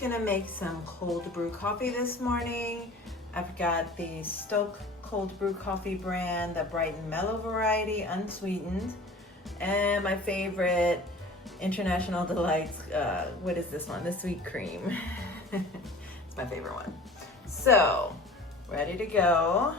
just gonna make some cold brew coffee this morning. I've got the Stoke cold brew coffee brand, the bright and mellow variety, unsweetened, and my favorite International Delights, what is this one? The sweet cream. It's my favorite one. So, ready to go.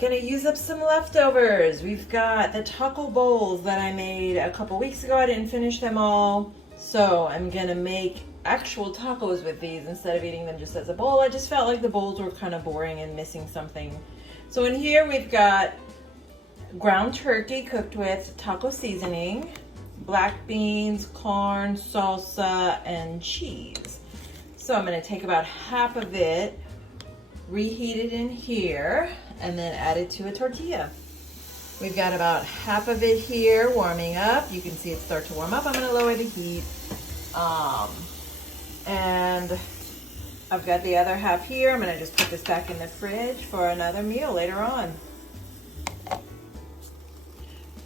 Gonna use up some leftovers. We've got the taco bowls that I made a couple weeks ago. I didn't finish them all, so I'm gonna make actual tacos with these instead of eating them just as a bowl. I just felt like the bowls were kind of boring and missing something. So in here we've got ground turkey cooked with taco seasoning, black beans, corn, salsa, and cheese. So I'm gonna take about half of it, reheat it in here, and then add it to a tortilla. We've got about half of it here warming up. You can see it start to warm up. I'm gonna lower the heat. And I've got the other half here. I'm gonna just put this back in the fridge for another meal later on.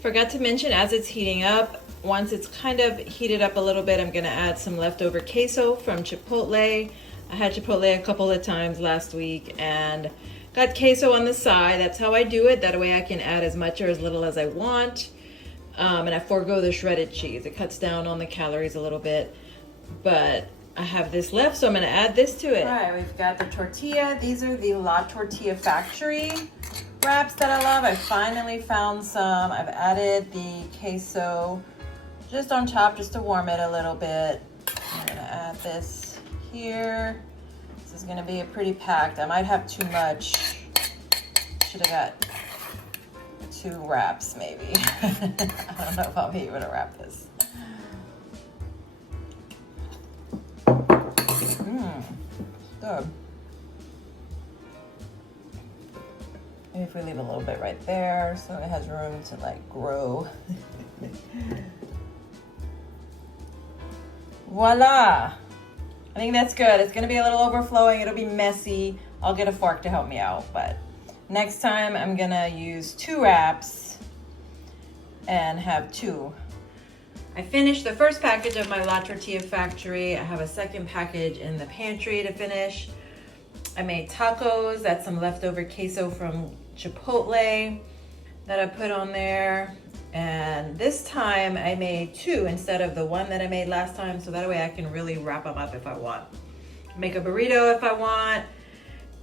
Forgot to mention, as it's heating up, once it's kind of heated up a little bit, I'm gonna add some leftover queso from Chipotle. I had Chipotle a couple of times last week and got queso on the side. That's how I do it. That way I can add as much or as little as I want. And I forego the shredded cheese. It cuts down on the calories a little bit. But I have this left, so I'm gonna add this to it. All right, we've got the tortilla. These are the La Tortilla Factory wraps that I love. I finally found some. I've added the queso just on top just to warm it a little bit. I'm gonna add this here. This is gonna be a pretty packed. I might have too much. Should have got 2 wraps maybe. I don't know if I'll be able to wrap this. Good. Maybe if we leave a little bit right there so it has room to like grow. Voila! I think that's good. It's gonna be a little overflowing. It'll be messy. I'll get a fork to help me out, but next time I'm gonna use 2 wraps and have 2. I finished the first package of my La Tortilla Factory. I have a second package in the pantry to finish. I made tacos. That's some leftover queso from Chipotle that I put on there. And this time I made 2 instead of the 1 that I made last time, so that way I can really wrap them up if I want. Make a burrito if I want,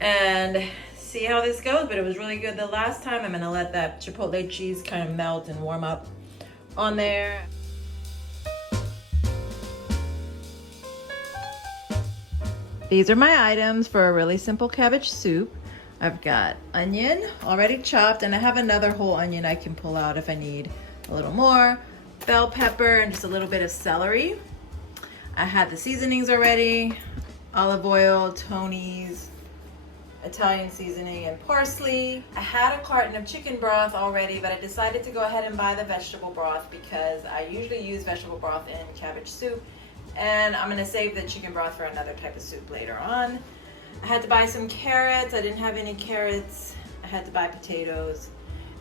and see how this goes. But it was really good the last time. I'm gonna let that Chipotle cheese kind of melt and warm up on there. These are my items for a really simple cabbage soup. I've got onion already chopped, and I have another whole onion I can pull out if I need a little more. Bell pepper and just a little bit of celery. I had the seasonings already. Olive oil, Tony's, Italian seasoning, and parsley. I had a carton of chicken broth already, but I decided to go ahead and buy the vegetable broth because I usually use vegetable broth in cabbage soup. And I'm gonna save the chicken broth for another type of soup later on. I had to buy some carrots. I didn't have any carrots. I had to buy potatoes,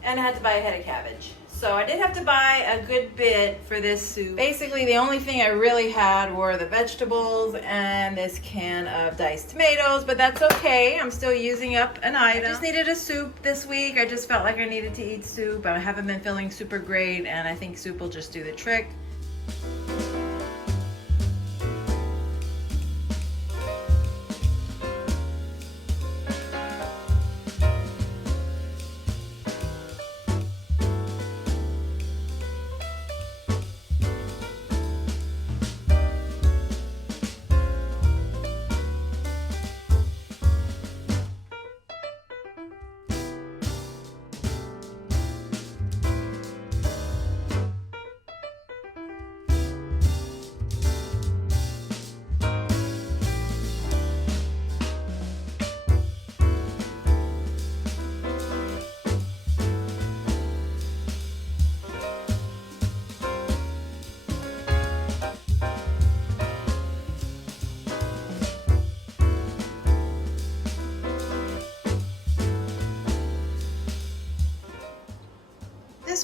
and I had to buy a head of cabbage. So I did have to buy a good bit for this soup. Basically, the only thing I really had were the vegetables and this can of diced tomatoes, but that's okay. I'm still using up an item. I just needed a soup this week. I just felt like I needed to eat soup. I haven't been feeling super great, and I think soup will just do the trick.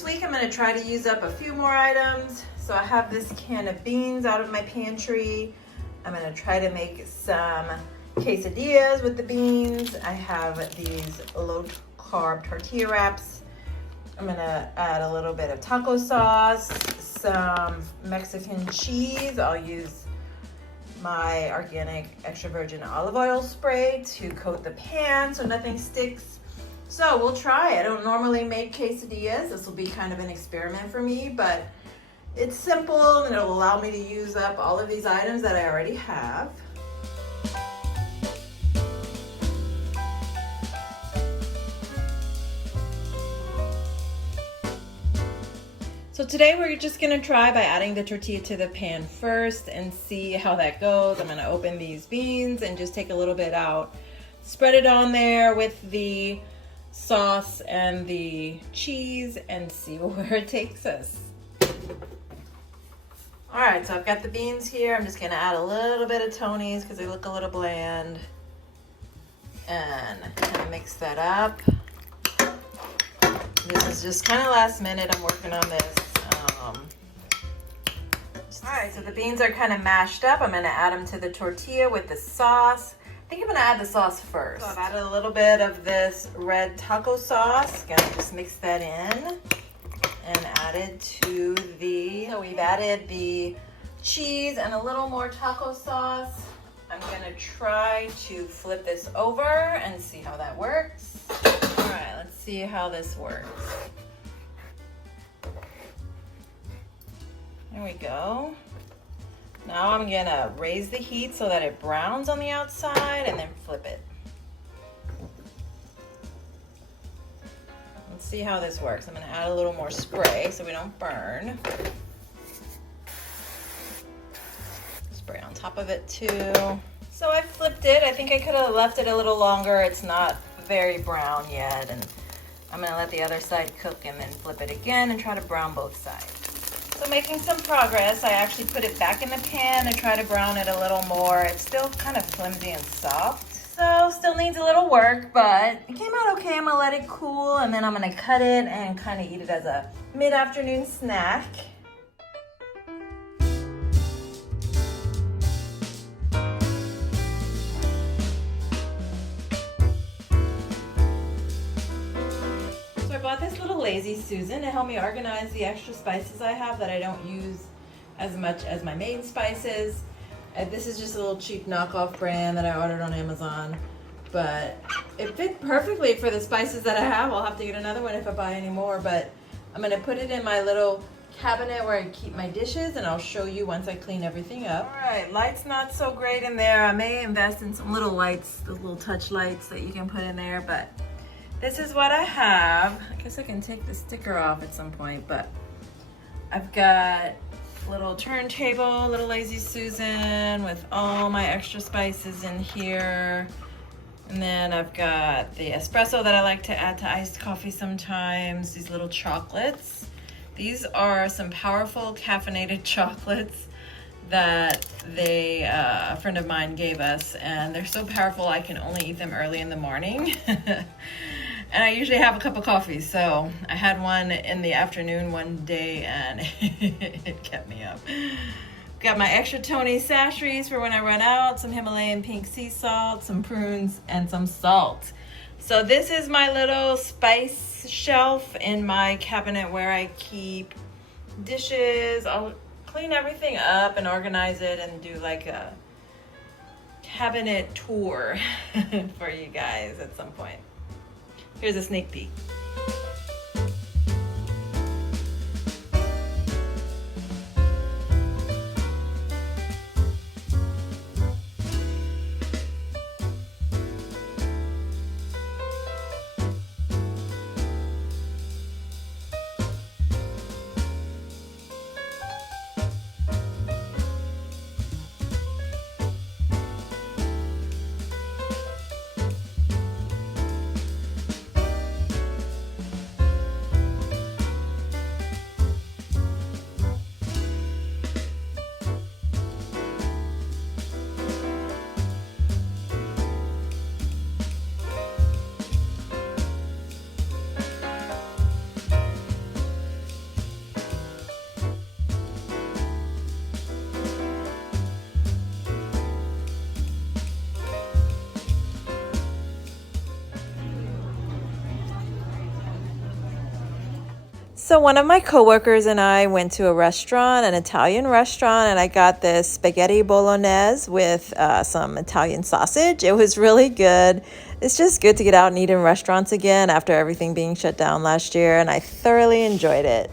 week I'm gonna try to use up a few more items. So I have this can of beans out of my pantry. I'm gonna try to make some quesadillas with the beans. I have these low carb tortilla wraps. I'm gonna add a little bit of taco sauce, some Mexican cheese. I'll use my organic extra virgin olive oil spray to coat the pan so nothing sticks. So we'll try. I don't normally make quesadillas. This will be kind of an experiment for me, but it's simple and it'll allow me to use up all of these items that I already have. So today we're just gonna try by adding the tortilla to the pan first and see how that goes. I'm gonna open these beans and just take a little bit out, spread it on there with the sauce and the cheese and see where it takes us. All right, so I've got the beans here. I'm just gonna add a little bit of Tony's because they look a little bland. And kind of mix that up. This is just kind of last minute. I'm working on this. All right, so the beans are kind of mashed up. I'm gonna add them to the tortilla with the sauce. I think I'm gonna add the sauce first. So I've added a little bit of this red taco sauce. Gonna just mix that in and add it to so we've added the cheese and a little more taco sauce. I'm gonna try to flip this over and see how that works. All right, let's see how this works. There we go. Now I'm gonna raise the heat so that it browns on the outside and then flip it. Let's see how this works. I'm gonna add a little more spray so we don't burn. Spray on top of it too. So I flipped it. I think I could have left it a little longer. It's not very brown yet. And I'm gonna let the other side cook and then flip it again and try to brown both sides. So making some progress. I actually put it back in the pan and try to brown it a little more. It's still kind of flimsy and soft. So still needs a little work, but it came out okay. I'm gonna let it cool and then I'm gonna cut it and kind of eat it as a mid-afternoon snack. I bought this little Lazy Susan to help me organize the extra spices I have that I don't use as much as my main spices. This is just a little cheap knockoff brand that I ordered on Amazon, but it fit perfectly for the spices that I have. I'll have to get another one if I buy any more, but I'm gonna put it in my little cabinet where I keep my dishes and I'll show you once I clean everything up. All right, light's not so great in there. I may invest in some little lights, those little touch lights that you can put in there, but this is what I have. I guess I can take the sticker off at some point, but I've got a little turntable, little Lazy Susan with all my extra spices in here. And then I've got the espresso that I like to add to iced coffee sometimes, these little chocolates. These are some powerful caffeinated chocolates that a friend of mine gave us, and they're so powerful I can only eat them early in the morning. And I usually have a cup of coffee, so I had one in the afternoon one day and it kept me up. Got my extra Tony sachets for when I run out, some Himalayan pink sea salt, some prunes, and some salt. So this is my little spice shelf in my cabinet where I keep dishes. I'll clean everything up and organize it and do like a cabinet tour for you guys at some point. Here's a sneak peek. So one of my coworkers and I went to a restaurant, an Italian restaurant, and I got this spaghetti bolognese with some Italian sausage. It was really good. It's just good to get out and eat in restaurants again after everything being shut down last year, and I thoroughly enjoyed it.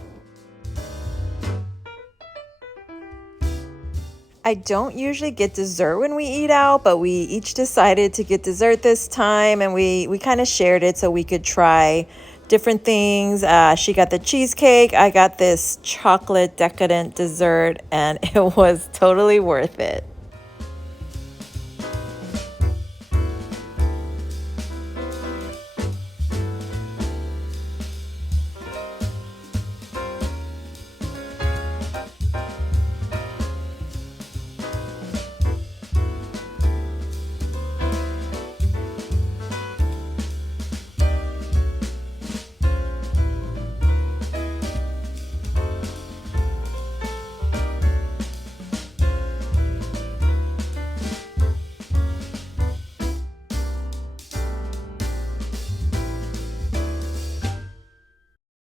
I don't usually get dessert when we eat out, but we each decided to get dessert this time, and we kind of shared it so we could try different things. She got the cheesecake, I got this chocolate decadent dessert, and it was totally worth it.